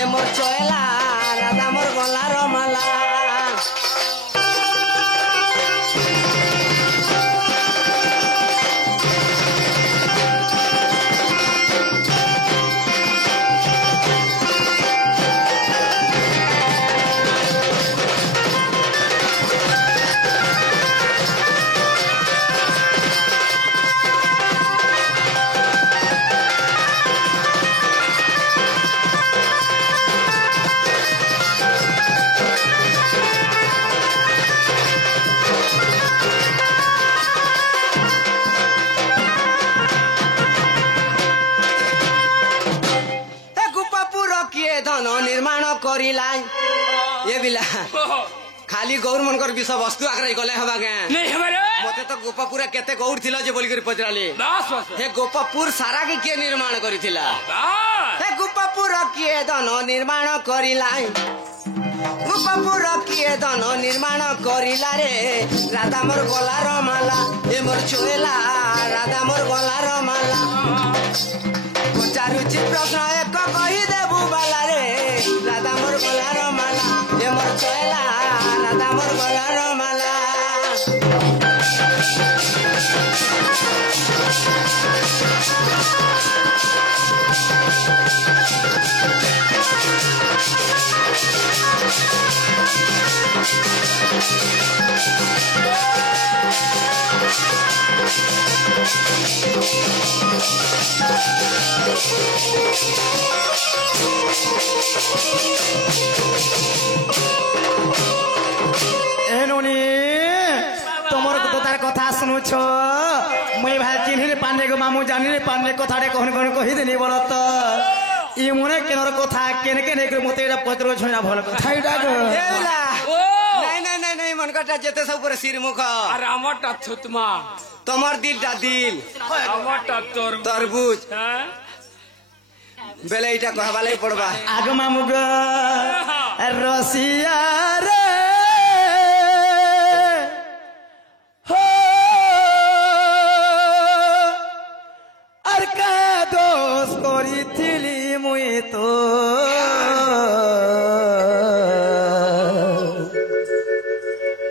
ए मोर चोला राधा मोर गला रमाला निर्माण करिला ये बिला खाली गौर मनकर विषय वस्तु आग्रह गले हवा के नहीं हमारे मते तो गोपापुर केते गौर थिला जे बोली कर पचराली हे गोपापुर सारा के के निर्माण करिथिला हे गोपापुर के धन निर्माण करिला गोपापुर के धन निर्माण करिला रे राधा मोर गला रमाला ए मोर चोला राधा मोर गला रमाला चारुचि प्रश्न एक कही देबू बाला रे राधा मोर गला रमाला ए मोर चोला राधा मोर गला रमाला तुमर तार कथा शुणुछ मुई भाई चिन्ह पाने को मामू जानी पाने कथा कहन कहन कही देनी बोल तो इ मुने केनर कथा केने केने मते पचरो छुना भल कथा इटा नहीं नहीं नहीं नहीं मन कटा जेते सब पर सिर मुख अरे हमरटा छुतमा तमर दिलटा दिल हमरटा तरबूज बेले इटा कहबाले पड़बा आग मामू ग रसिया रे हो अर का दोष करिथिली मुई तो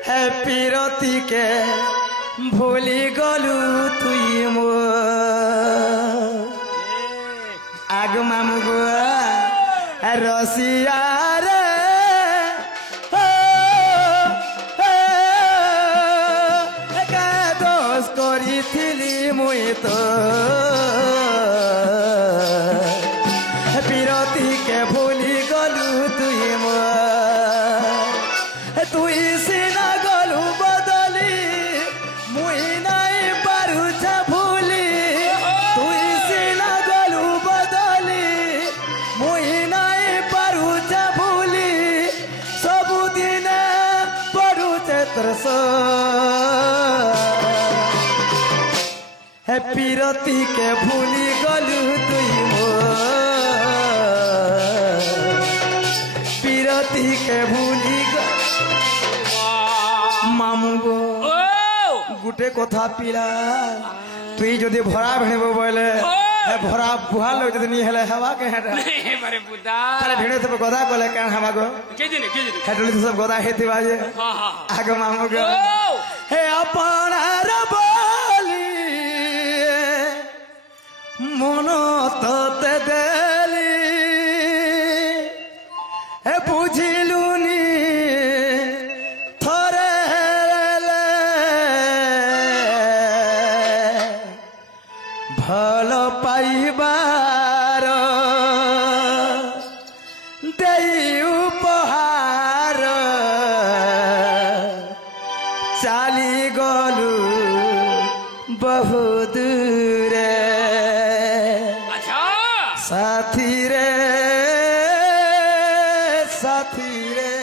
है पीरती के भूली गलू तुई मो आग मामू गुआ रसिया रे का दोष करिथिली मुई तो पीरती के भूली गलू तुई मो तुई सिना गलू बदली मुई नहीं पारू भूली तुई सिना गलू बदली मुई नहीं पारू भूली सबुदिन पड़ू तरस है पीरती के भूली गलू तुई मो पीरती के भूली मामू गो गुटे कथा पिला तुई जदि भरा भेणब बोले भरा बुहा लोग जदि नहीं हेले हवा के हेटा नहीं मारे बुदा खाली भेणे सब गदा कोले कान हमा गो के दिन हेटली सब गदा हेति बाजे हां हां आगे मामू गो हे अपन रबली मन तते देली हे बुझिलुनी थरे भल पाइबार देई उपहार चाली गलु बहु दूरे अच्छा साथी रे साथी रे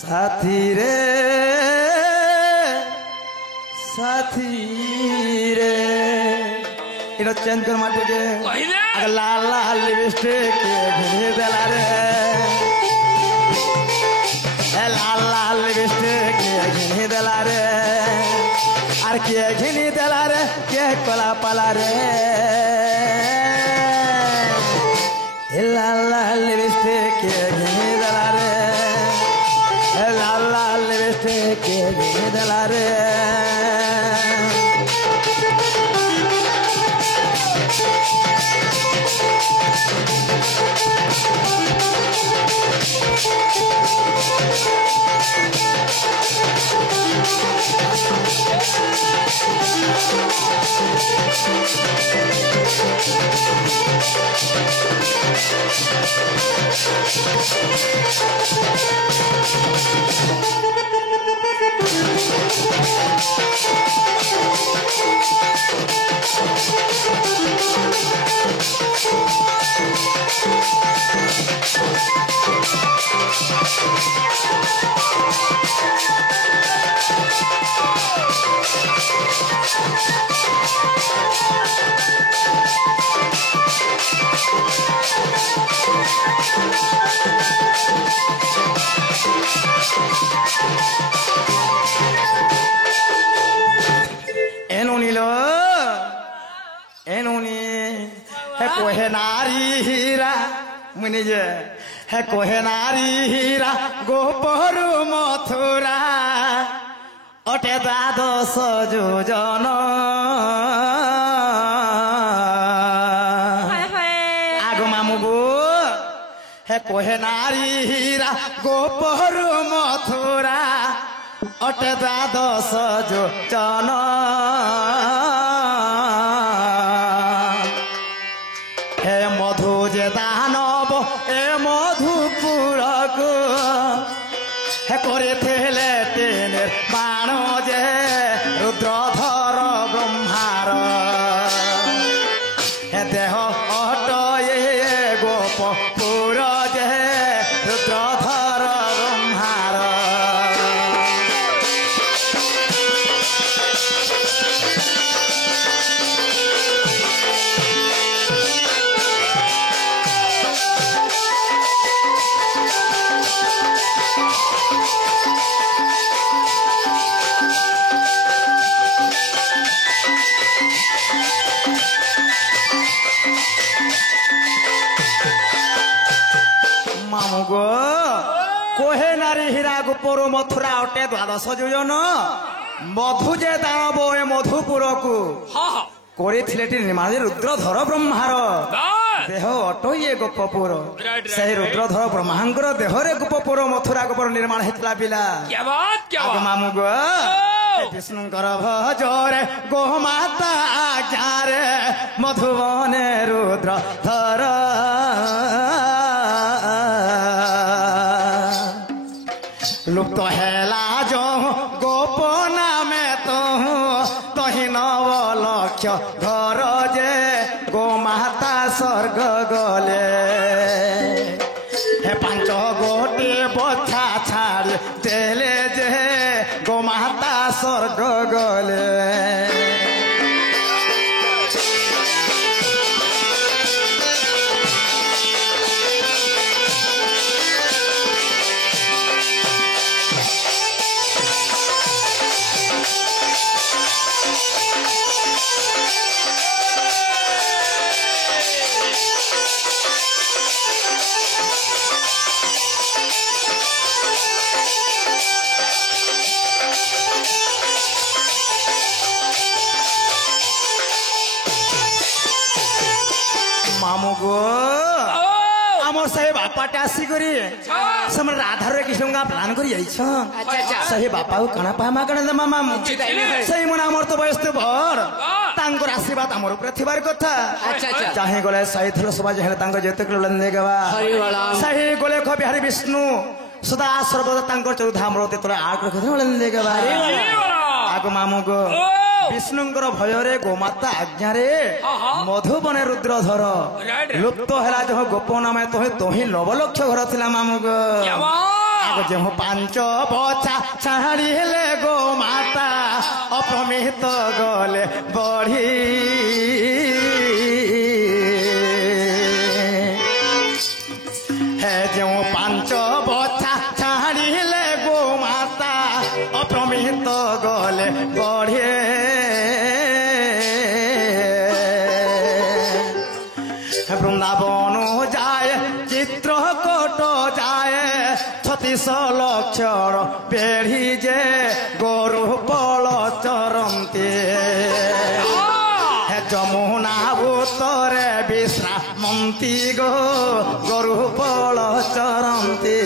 साथी रे साथी रे इधर चेंज कर माटे के अगर लाल लाल लिपस्टिक घिनी देला रे लाल लाल लिपस्टिक घिनी देला रे आर के घिनी देला रे के कोला पाला रे के घिनी देला रे लाल लाल लिपस्टिक के घिनी देला रे कोहे नारी हीरा मुनि जे है कोहे नारी हीरा गोपरु मथुरा अटे द्वादश योजन आगो मामु गो है कोहे नारी हीरा गोपरु मथुरा अटे द्वादश योजन मधु जे दानव ए मधुपुर को हे करे थेले तेने बाण जे रुद्रधर ब्रह्मार हे देह अट ये गोपपुर जे रुद्रधर ब्रह्मार कोहे नारी हीरा गोपर मथुरा अटे द्वादश योजन मधु जे दानव ए मधुपुर को निर्माण रुद्रधर ब्रह्मार देह अट ये गोपपुर से रुद्रधर ब्रह्मांकर देहरे गोपपुर मथुरा गोपर निर्माण होता पिला मामु गो विष्णुकर भजरे गोमाता आज्ञारे मधुबने रुद्रधर लुप्त हेला जो गोपना में तही नव लक्ष्य घर जे गोमाता स्वर्ग गले हे पांच गोटे बच्चा छाड़ी देले जे गोमाता स्वर्ग गले मामु गो आमर सही बापाटे आसिकरी समर राधार कृष्ण का प्लान करी आइछ सही बापा को कणा पामा कणा दमा मामु सही मन आमर तो बयस तो भर तांकर आशीर्वाद आमर ऊपर थिबार कथा चाहे गले सही थल सभा जे तांकर जेते कलन देगवा सही गले ख बिहारी विष्णु सदा सर्वदा तांकर चौधाम रोते तोरा आक रख कलन देगवा आगो मामु गो विष्णुंकर भयरे गोमाता आज्ञारे मधुबने रुद्रधर लुप्त है जो गोपना में तोही लवलक्ष घर थिला मामु गो जो पांच बच्चा छाड़ीले गोमाता अपमित गले बढ़ी है जो पांच बच्चा छाड़ीले गोमाता अपमित गले बढ़े वृंदावन जाए चित्रकूट বিষ লক্ষণ বেড়ি যে গরু পল চরন্তে যমুনা উত্তরে বিশ্রামন্তি গো গরু পল চরন্তে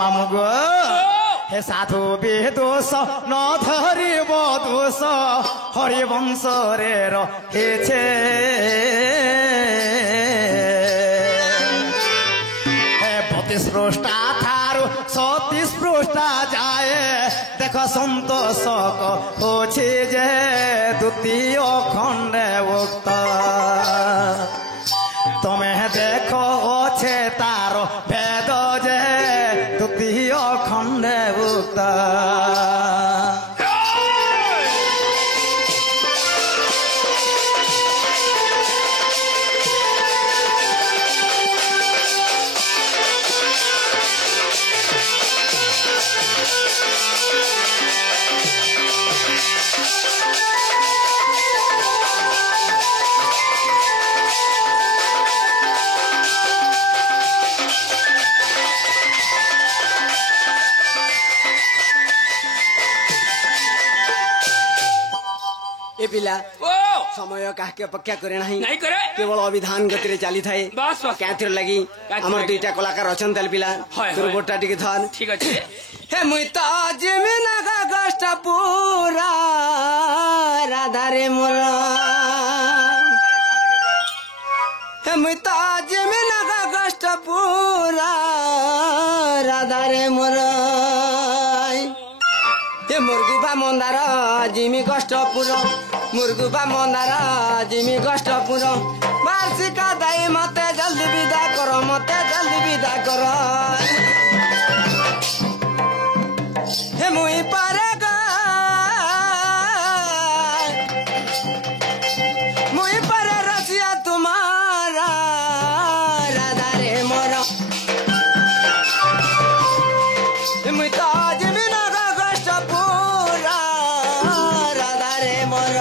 মামু গো হে সাধু বেদোষ ন ধরিব দোষ হরিবংশরে রহেছে হে প্রতিস্পৃষ্টা থারু সতিস্পৃষ্টা যায় দেখ সন্তোষ হচ্ছে যে দ্বিতীয় খণ্ডে উক্ত তুমি দেখো আছে তার ভেদ যে দ্বিতীয় খণ্ডে উক্ত ए पिला समय काहे अपेक्षा करे नहीं करे केवल अभिधान गति रे चली थाए बस कैथर लगी हमर दुईटा कलाकार अछन तल पिला तोर गोटा टिके धर ठीक अछि हे मुई त जमीना का कष्ट पूरा राधा रे मोर हे मुई त जमीना का कष्ट पूरा राधा रे मोर हे मुर्गुबा मंदार जिमी कष्टपुर मुर्गुबा मंदार जिमी कष्टपुर वार्षिका दाई मते जल्दी विदा कर मते जल्दी विदा कर हे मुई पारे गा मुई पारे रसिया तुम्हारा राधा रे मोर हे मुई तो जमीना का कष्ट पूरा राधा रे मोर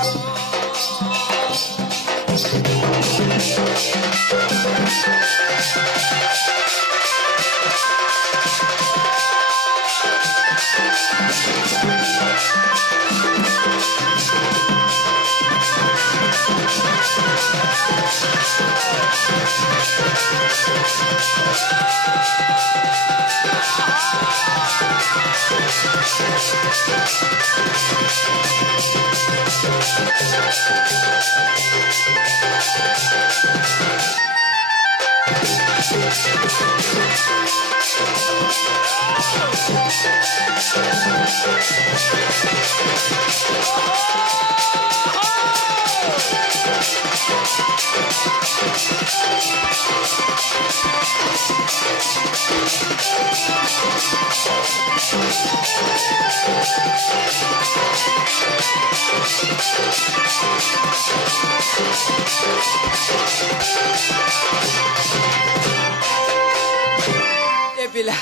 ए पिला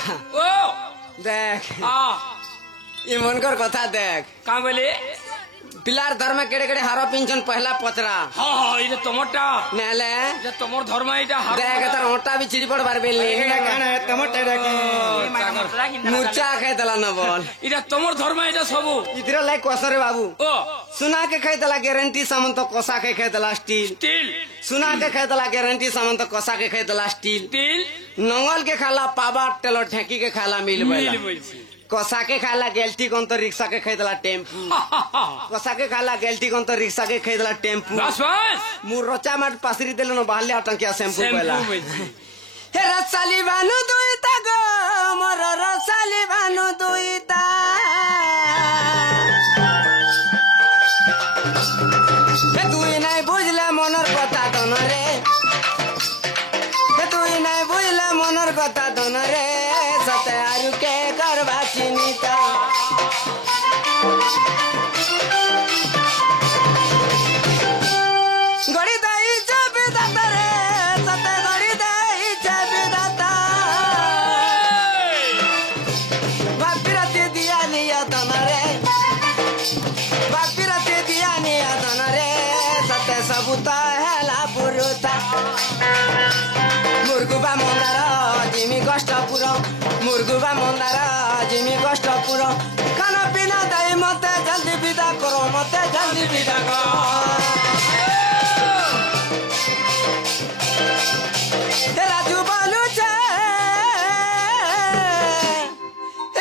ओ देख ये मनकर कथा देख का बोले पिलार धर्म केड़े केड़े हारो पिंचन पहला पचरा हां हां इने टमाटा नेले जे तमोर धर्म इटा हारो देख तर ओटा भी चिड़ी पड़ बार बेल इने काने टमाटा के मुचा खाय दला न बोल इटा तमोर धर्म इटा सबु इधर लाइक कोसरे बाबू ओ सुना के खाय दला गारंटी सामान तो कोसा के खाय दला स्टील स्टील सुना के खाय दला गारंटी सामान तो कोसा के खाय दला स्टील स्टील नंगल के खाला पावा टेलो ठेकी के खाला मिल बैल कोसा के खाला गेल्टी कौन तो रिक्शा के खरीदला टेम्पू कोसा के खाला गेल्टी कौन तो रिक्शा के खरीदला टेम्पू बस बस मुरचा मट पासरी देलो न बाहले अटंकिया शैम्पू पहला हे रसाली बानु दुईता गो मोर रसाली बानु दुईता हे दुई नाही बुझले मनर कथा तन रे हे दुई नाही बुझले मनर कथा तन रे सते आरु के करवा चिनिता गड़ी दई जब दाता रे सते गड़ी दई जब दाता बापिरते दिया निया तना रे बापिरते दिया निया तना रे सते सबुता हेला पुरुता मुर्गुबा मंदार जिमी कष्टपुर मुर्गुबा मंदार जिमी कष्टपुर खाना पीना दई मते जल्दी विदा करो मते जल्दी विदा करो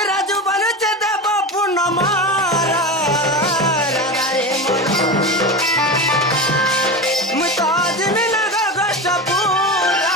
राजू बालुचे देव पूर्ण मारा मुझ तो जिमी नगर कष्टपुरा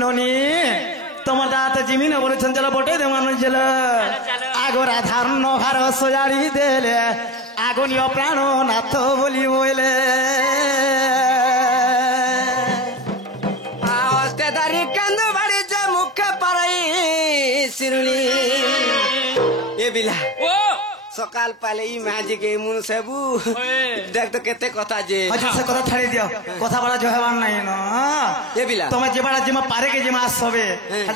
ननी তোমার দাঁত জিমি না বলেছেন চলো বটে দে মানুষ জেল আগরা ধারণ ভার সজাড়ি দেলে আগনীয় প্রাণ নাথ বলি বলে দাঁড়ি কান্দ বাড়ি যে মুখে পারাই শিরুলি এ বিলা ও সকাল পালে ই মাঝি কে মুন সেবু দেখ তো কেতে কথা যে আচ্ছা সে কথা ছাড়ি দিও কথা বলা জহেবার নাই না এ বিলা তোমার যেবাড়া যেমা পারে কে যেমা আসবে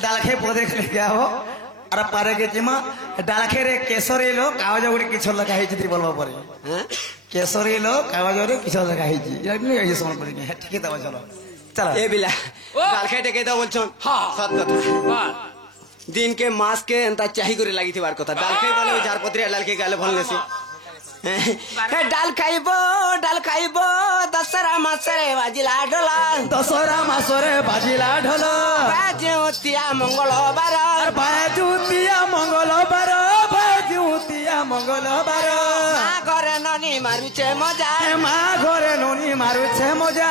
ডাল খেয়ে পদে খেলে যাও আর পারে কে যেমা ডাল খেয়ে কেশরে লো কাগজ গুড়ি কিছু লেখা হয়েছে তুই বলবা পরে হ্যাঁ কেশরে লো কাগজরে কিছু লেখা হয়েছে এই সময় পরে ঠিক আছে চলো চলো এ বিলা ডাল খেয়ে ডেকে দাও বলছন হ্যাঁ। সৎ কথা বাহ दिन के मास के एंता चाही करे लागी थी बार कथा डाल खाई बोले झार पत्रिया डाल के गाले भल नेसी डाल खाइबो दसरा मासरे बाजिला ढोला दशहरा मासरे बाजिला ढोल बाजुतिया मंगलबार बाजुतिया मंगलबार बाजुतिया मंगलबार घरे ननी मारुचे मजा মা ঘরে ননি মারুছে মজা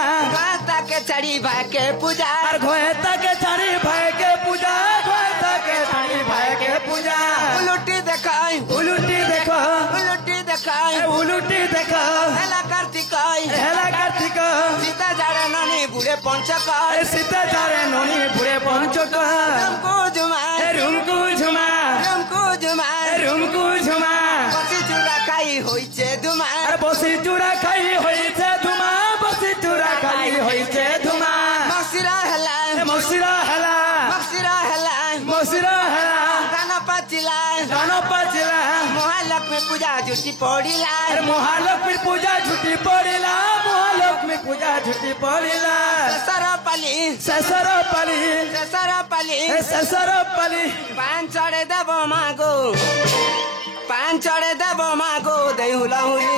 ताके चढ़ी भाके पूजा আর ঘরে তাকে ছাড়ি ভাইকে পূজা ঘরে তাকে ছাড়ি ভাইকে পূজা उलुटी देखाई উলুটি দেখো उलुटी देखाई উলুটি দেখো हेला कार्तिक হেলা কার্তিক सीता जाड़े ननी बुढ़े पंचक সীতা যারে ননি বুড়ে পঞ্চক रमको जुमा রুমকু ঝুমা रमको जुमा রুমকু ঝুমা कति चूड़ा खाई होइছে दुमा আর বসি চূড়া খাই হইছে ধুমা বসি চূড়া খাই হইছে ধুমা मसिरा हेला মসিরা হেলা मसिरा हेला মসিরা হেলা गाना पाचिला গান পাচিলা महालक्ष्मी पूजा जुटी पड़िला আর মহালক্ষ্মীর পূজা ছুটি পড়িলা মহালক্ষ্মী পূজা ছুটি পড়িলা ससरा पाली শেষর পালি ससरा पाली শেষর পালি पान चढ़े देव मागो पान चढ़े देव मागो देहुला हुली